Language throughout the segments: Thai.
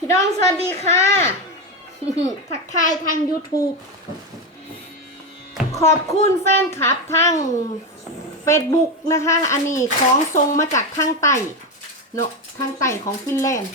พี่น้องสวัสดีค่ะ ทักทายทาง YouTube ขอบคุณแฟนคลับทาง Facebook นะคะ อันนี้ของทรงมาจากทางใต้เนาะทางใต้ของฟินแลนด์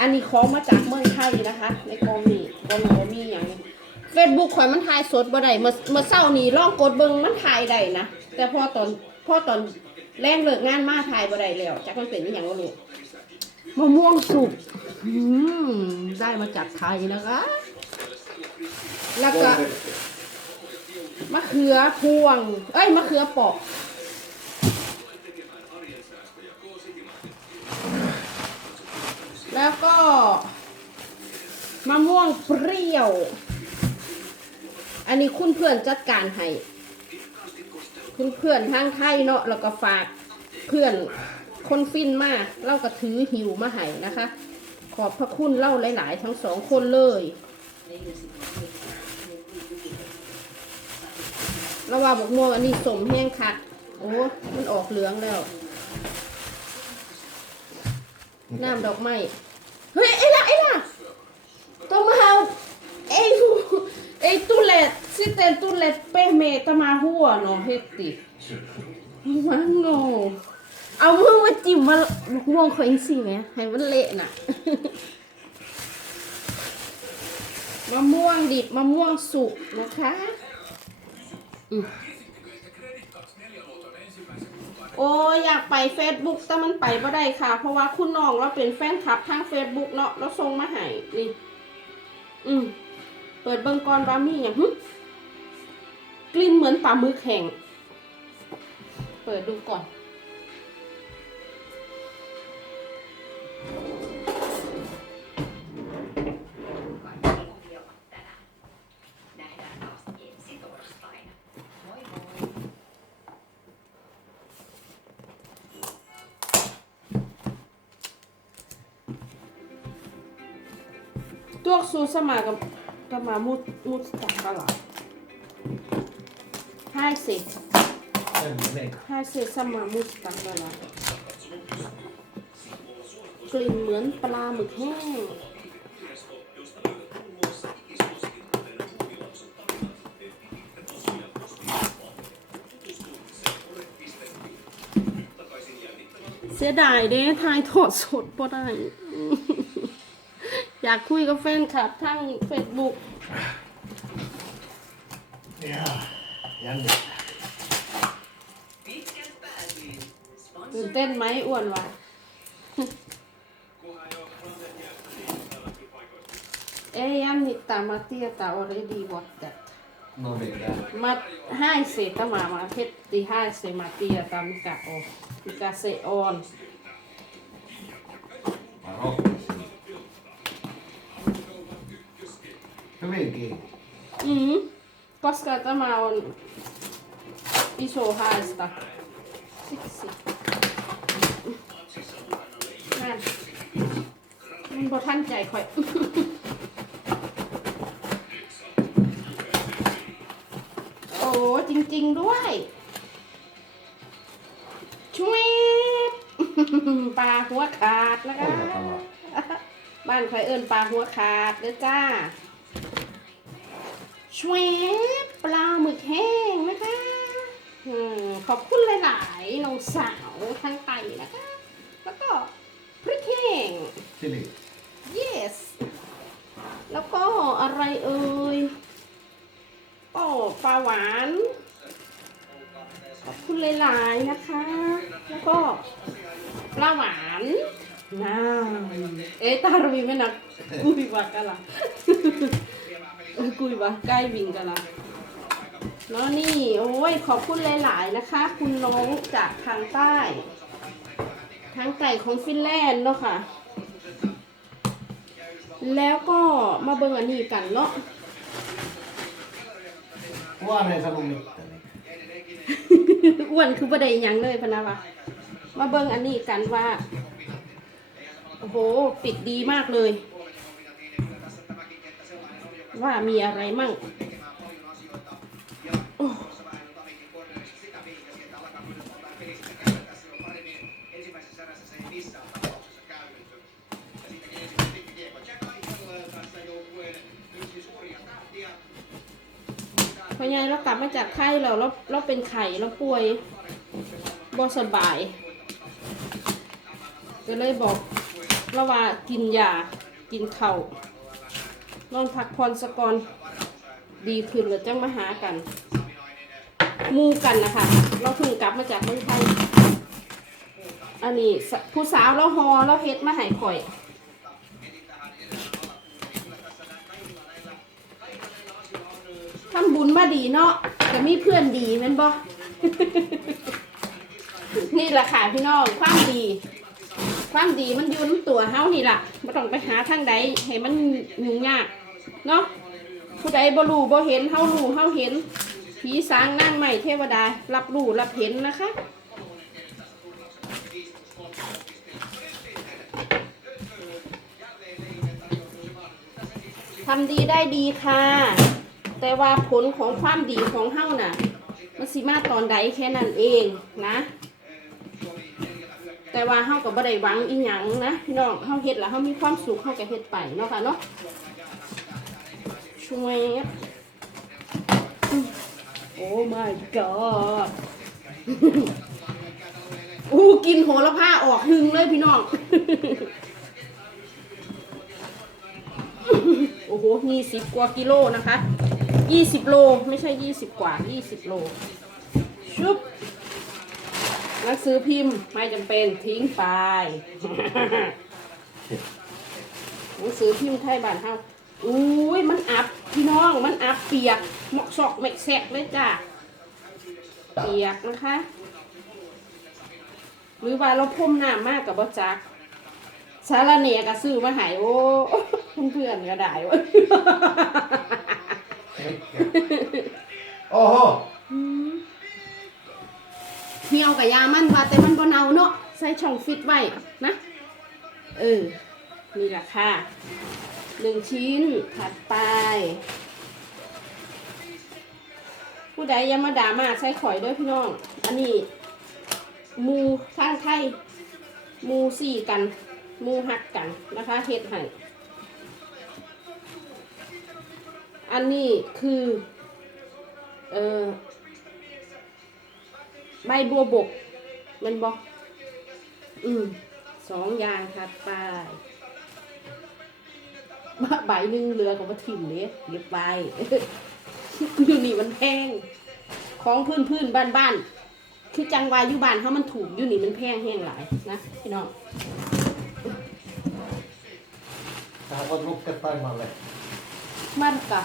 อันนี้ของมาจากเมืองไทยนะคะ ในกองนี้กองนี้มีอย่างเฟซบุ๊กข่อยมันถ่ายสดบ่ได้เมื่อเมื่อเช้านี้ลองกดเบิงมันถ่ายได้นะ แต่พอตอนพอตอนแรงเลิกงานมาถ่ายบ่ได้แล้วจากมันเป็นอย่างบ่รู้ มะม่วงสุกได้มาจากไทยนะคะ แล้วก็มะเขือพวง เอ้ยมะเขือเปอกแล้วก็มะม่วงเปรี้ยว อันนี้คุณเพื่อนจัดการให้ คุณเพื่อนทางไทยเนาะแล้วก็ฝากเพื่อน คนฟินมากเล่าก็ถือหิวมาให้นะคะ ขอบพระคุณเล่าหลาย ๆ ทั้งสองคนเลย ระหว่างบกม่วงอันนี้สมแห้งคักโอ้มันออกเหลืองแล้ว น้ำดอกไม้เฮ้ยไอ้ล่ะไอ้ล่ะต้องมาเอาไอ้ทูไอ้ตุเล็ดสิเตนตุเล็ดเป้เมตมาหัวเนาะเฮ็ดติมันโง่ เอามือมาจิ้มมาลูกม่วงเขาอีกสิแหมให้มันเละน่ะ มะม่วงดิบมะม่วงสุกนะคะอืมโอ้ยอยากไป Facebook แต่มันไปบ่ได้ค่ะ เพราะว่าคุณน้องเราเป็นแฟนคลับทาง Facebook เนาะเราส่งมาให้นี่ อืมเปิดเบิงก่อนว่ามีอย่างหึกลิ่นเหมือนปลาหมึกแห้งเปิดดูก่อน ห้สิสมามุดตักกะลากลิ่นเหมือนปลาหมึกแห้งเสียดายเด้ทายทอดสดบ่ได้ อยากคุยกับแฟนคลับทางเฟซบุ๊ก Ja, jännä. ตื่นเต้นไหมอ้วนวะ Ei jännittää, mä tietää already what that. No niin, tää. Mä häisin tämä, mä heti häisin, mä tiedän mikä on, mikä se on. Mä Mm. Koska tämä on iso häistä. Siksi. Näin. มันบ่ทันใจข่อยโอ้จริง ๆ ด้วย ช่วยปลาหัวขาดนะคะ Oiva kala. บ้านใครเอิญปลาหัวขาดเด้อจ้า ชวบปลาหมึกแห้งนะคะอมขอบคุณหลายๆน้องสาวทางไตนะคะ แล้วก็พริกแห้ง Chili. yes แล้วก็อะไรเอ่ยก็ปลาหวาน ขอบคุณหลายๆนะคะ แล้วก็ปลาหวานน้ำเอ๊ะตารุยไม่นักกุยบากะละ กุยบาใกล้วิงกะละแล้วนี่ โอ้ยขอบคุณหลาย ๆ นะคะ คุณน้องจากทางใต้ ทางไก่ของฟินแลนด์เนาะค่ะ แล้วก็มาเบิ่งอันนี้กันเนาะ Kukaan ei sano mitään. อ้วนคือประเดี๋ยังเลยพะนะวะมาเบิ่งอันนี้กันว่า โอ้โห ปิดดีมากเลย ว่ามีอะไรมั่งพอยายเรากลับมาจากไข้เราเราเราเป็นไข่เราป่วยบอสบายก็เลยบอกเราว่ากินยากินเข่า นอนพักผ่อนสะก่อนดีขึ้นแล้วจังมาหากันมูกันนะคะ เราเพิ่งกลับมาจากเมืองไทย อันนี้ผู้สาวเราฮอเราเฮ็ดมาให้ข่อย ทำบุญมาดีเนาะแต่มีเพื่อนดีแม่นบ่นี่แหละค่ะพี่น้องความดี ความดีมันอยู่ในตัวเฮานี่ล่ะไม่ต้องไปหาทางใดให้มันยุ่งยาก เนาะผู้ใดบ่รู้บ่เห็นเฮารู้เฮาเห็นผีสางนั่งใหม่เทวดา รับรู้รับเห็นนะคะทำดีได้ดีค่ะ แต่ว่าผลของความดีของเฮาน่ะ มันสิมาตอนใดแค่นั้นเองนะ แต่ว่าเฮาก็บ่ได้หวังอีหยังนะพี่น้องเฮาเฮ็ดแล้วเฮามีความสุขเฮาก็เฮ็ดไปเนาะค่ะเนาะ ช่วยโอ้ my god อู้กินโหระพาออกหึงเลยพี่น้อง โอ้โหยี่สิบกว่ากิโลนะคะยี่สิบโลไม่ใช่ยี่สิบกว่ายี่สิบโล ชุบหนังสือพิมพ์ไม่จำเป็นทิ้งไปหนังสือพิมพ์ไทยบ้านเฮา อุ้ยมันอับพี่น้องมันอับเปียกหมอกซอกเม็กแซกเลยจ้าเปียกนะคะ หรือว่าเราพ่มน้ำมากกับบ่จักสารเนก็ซื้อมาใหายโอ้เพื่อนๆก็ได้เวะ Oho! เหี่ยวกับยามันว่าแต่มันบ่เน่าเนาะใส่ช่องฟิตไว้นะ เออ นี่แหละค่ะ หนึ่งชิ้นถัดไป ผู้ใดยังมาด่ามาใส่ข่อยด้วยพี่น้อง อันนี้มูข้างไทยมูสี่กันมูหักกันนะคะเฮ็ดให้อันนี้คือเออใบบัวบกมันบอกอืมสองอย่างถัดไป ใบหนึ่งเรือกับว่าถิ่มเลยเรียบไปอยู่นี่มันแพง ของพื้นพื้นบ้านบ้านๆคือจังหวาอยู่บ้านเขามันถูกอยู่นี่มันแพงแห้งหลายนะพี่น้อง Tähän voit lukea taimalle. มันกับ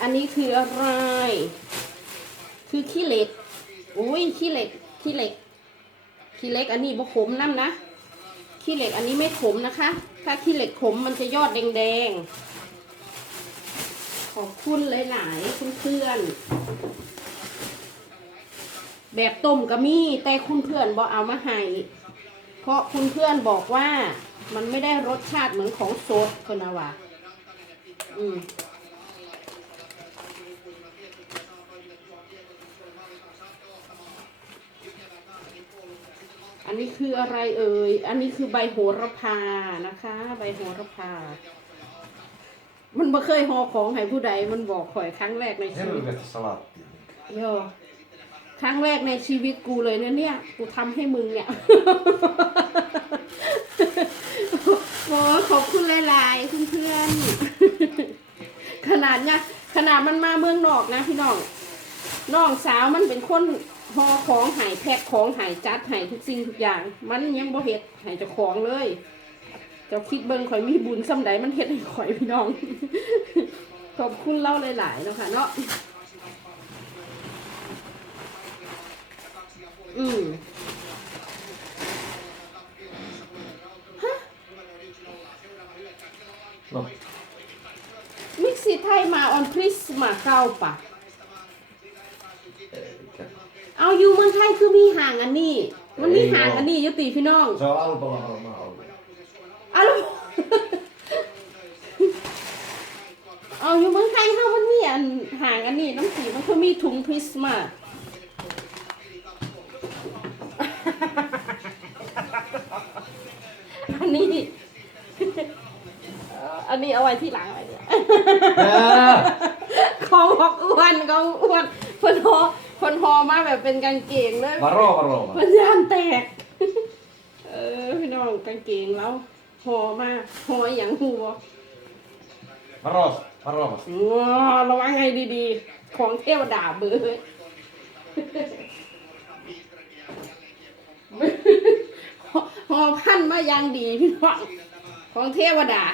อันนี้คืออะไร คือขี้เหล็กอุ้ยขี้เหล็ก ขี้เหล็ก ขี้เหล็ก อันนี้บ่ขมน้ำนะ ขี้เหล็กอันนี้ไม่ขมนะคะ ถ้าขี้เหล็กขมมันจะยอดแดงๆ ขอบคุณหลายๆเพื่อนๆแบบต้มก็มีแต่คุณเพื่อนบ่เอามาให้เพราะคุณเพื่อนบอกว่ามันไม่ได้รสชาติเหมือนของสดคนนะว่าอืม อันนี้คืออะไรเอ่ย อันนี้คือใบโหระพานะคะ ใบโหระพา มันบ่เคยห่อของให้ผู้ใด มันบอกข่อยครั้งแรกในชีวิต Helvete salaattia. โยครั้งแรกในชีวิตกูเลยนะเนี่ย กูทำให้มึงเนี่ย โอ้ขอบคุณหลายๆเพื่อนๆ ขนาดเนี่ยขนาดมันมาเมืองนอกนะพี่น้อง น้องสาวมันเป็นคน ห่อของใหายแพ็คของใหายจัดใหายทุกสิ่งทุกอย่าง มันยังบ่เฮ็ดใหายเจ้าของเลย เจ้าคิดเบิ่งข่อยมีบุญซ้ำใดมันเฮ็ดให้ข่อยพี่น้อง ขอบคุณเล่าหลายๆเนาะค่ะเนาะอืม No, มิกซีไทยมาออนคริสมาเก้าปะ eikä. เอาอยู่เมืองไทยคือมีห่างอันนี้ มันมีห่างอันนี้อยุติพี่น้อง Se on Alpolla varmaan ollut. เอาแล้วเอาอยู่เมืองไทยเฮามันมีอันห่างอันนี้น้ำสีมันคือมีถุงพริสมาอันนี้เอ่ออันนี้เอาไว้ที่หลังไว้เนี่ย Ja. ของบอกอ้วนของอ้วนคนหอ คนหอมาแบบเป็นกางเกงเลย Vadå, vadå? พันยานแตก เออพี่น้องกางเกงแล้วหอมาหออย่างหัว Vadå? Vadå? ว้าระวังไงดีๆ ของเทวดาเบอร์หอพันมาอย่างดีพี่น้องของเทวดา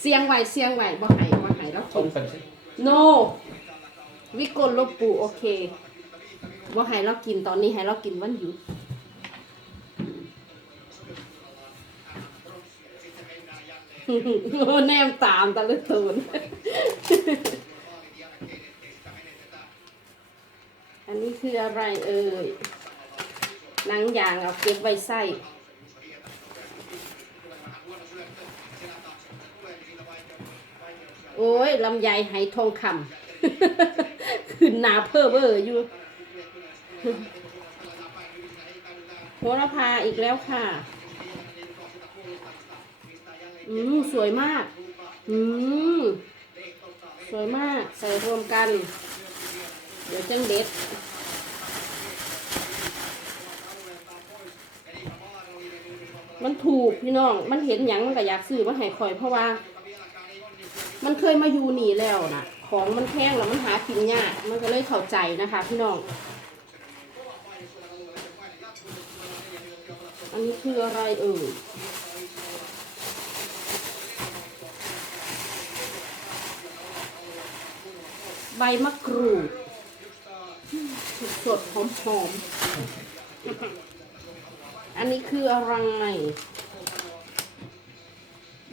เสียงไหวเสียงไหวบ่ไห้บ่ไห้แล้วกิน Toppen sig. no วิกลลบปูโอเคว่าให้เรากินตอนนี้ให้เรากินวันหยุดแนมตามตะลึกตูนอันนี้คืออะไรเอ่ยหนังยางเอาเก็บไว้ใส่โอ้ยลำไยไหทองคำ ขึ้นหนาเพ้อเบอร์อยู่โหระพาอีกแล้วค่ะ อืมสวยมาก อืมสวยมาก ใส่รวมกัน เดี๋ยวจังเด็ด มันถูกพี่น้อง มันเห็นหยังมันก็อยากซื้อมาให้คอยเพราะว่า มันเคยมาอยู่นี่แล้วนะ ของมันแพงแล้วมันหากินยาก มันก็เลยเข้าใจนะคะ พี่น้อง อันนี้คืออะไรเอ่ยใบมะกรูดสดๆหอม อันนี้คืออะไร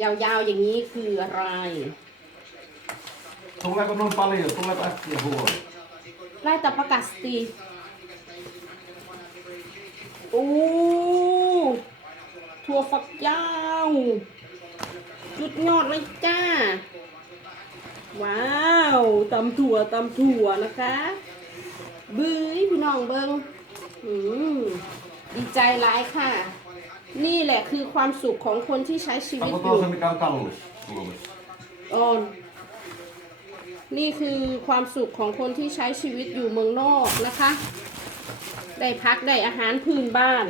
ยาวๆอย่างนี้คืออะไร Tuleeko noin paljon? Tuleeko äkkiä huono? ไล่แต่ประกาศสตรีโอ้ถั่วฝักยาวจุดยอดเลยจ้า ว้าวตำถั่วตำถั่วนะคะบื้อพี่น้องเบิงอืมดีใจร้ายค่ะ นี่แหละคือความสุขของคนที่ใช้ชีวิต Onko อยู่ tuo se mikä on kallis Suomessa? ออ นี่คือความสุขของคนที่ใช้ชีวิตอยู่เมืองนอกนะคะ ได้พักได้อาหารพื้นบ้าน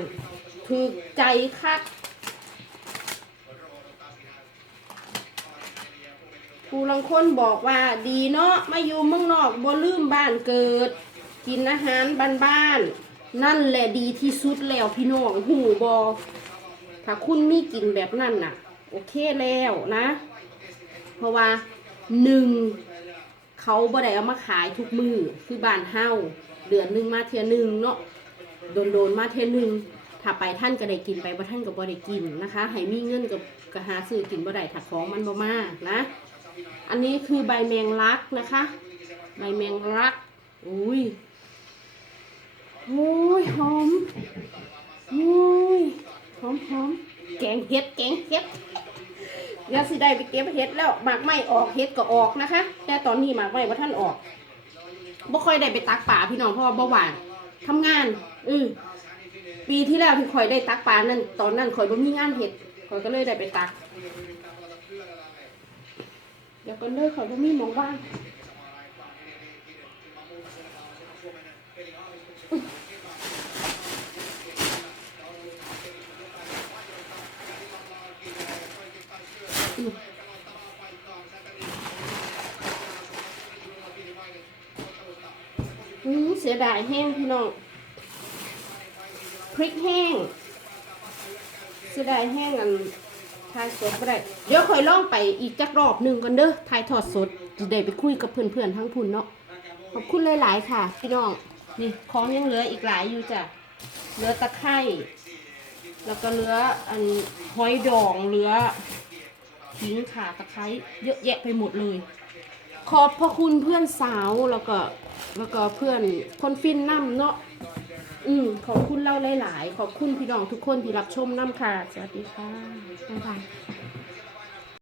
ถูกใจคักผู้ลังคนบอกว่าดีเนาะมาอยู่เมืองนอกบ่ลืมบ้านเกิด กินอาหารบ้านๆนั่นแหละดีที่สุดแล้วพี่น้องหูบอถ้าคุณมีกินแบบนั้นน่ะ โอเคแล้วนะ เพราะว่าหนึ่ง เขาบ่ได้เอามาขายทุกมือคือบ้านเฮาเดือนหนึ่งมาเทียหนึ่งเนาะโดนโดนมาเทียหนึ่งถ้าไปท่านก็ได้กินไปบ่ท่านก็บ่ได้กินนะคะให้มีเงินกับก็หาซื้อกินบ่ได้ถ้าของมันบ่มานะ อันนี้คือใบแมงลักนะคะ ใบแมงลักอุ้ยโอ้ยหอมโอ้ยหอมหอมแกงเห็ดแกงเห็ดเดี๋ยว สิได้ไปเก็บเห็ดแล้วหมากไม่ออกเห็ดก็ออกนะคะ แต่ตอนนี้หมากไม่ว่าท่านออกบ่ค่อยได้ไปตักป่าพี่น้องเพราะว่าบ่ว่านทำงานอือปีที่แล้วที่คอยได้ตักป่านั่นตอนนั้นคอยบ่มีงานเห็ดคอยก็เลยได้ไปตัก เดี๋ยวก็เลิกคอยบ่มีหมองว่าง ดายแห้งพี่น้องพริกแห้งเสียดายแห้งอันทายสดบ่ได้ เดี๋ยวคอยล่องไปอีกจักรอบหนึ่งกันเด้อทายทอดสดจะได้ไปคุยกับเพื่อนๆทั้งพุ่นเนาะขอบคุณหลายๆค่ะ พี่น้องนี่ของยังเหลืออีกหลายอยู่จ้ะเหลือตะไคร่แล้วก็เหลืออันหอยดองเหลือขิงข่าตะไคร้เยอะแยะไปหมดเลย ขอบพระคุณเพื่อนสาวแล้วก็ แล้วก็เพื่อนคนฟินน้ำเนาะอืมขอบคุณเล่าหลาย ๆ ขอบคุณพี่น้องทุกคนที่รับชมน้ำค่ะ สวัสดีค่ะบ๊ายบาย